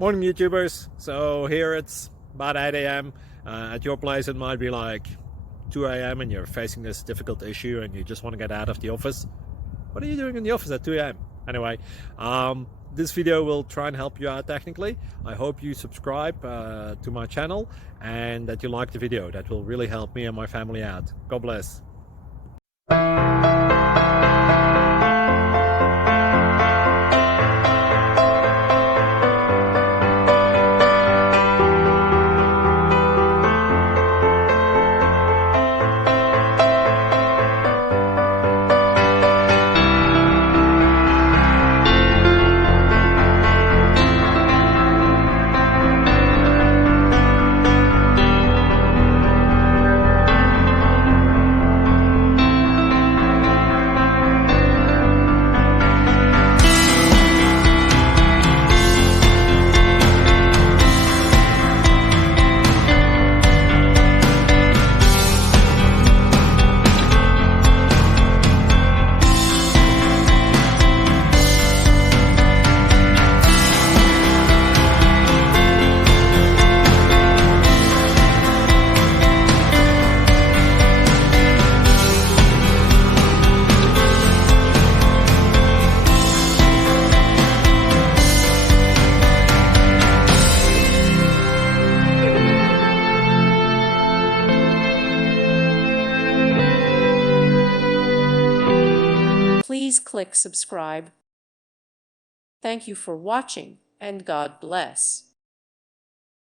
Morning YouTubers. So here it's about 8 a.m. At your place it might be like 2 a.m. and you're facing this difficult issue and you just want to get out of the office. What are you doing in the office at 2 a.m.? Anyway, this video will try and help you out technically. I hope you subscribe to my channel and that you like the video. That will really help me and my family out. God bless. Please click subscribe. Thank you for watching, and God bless.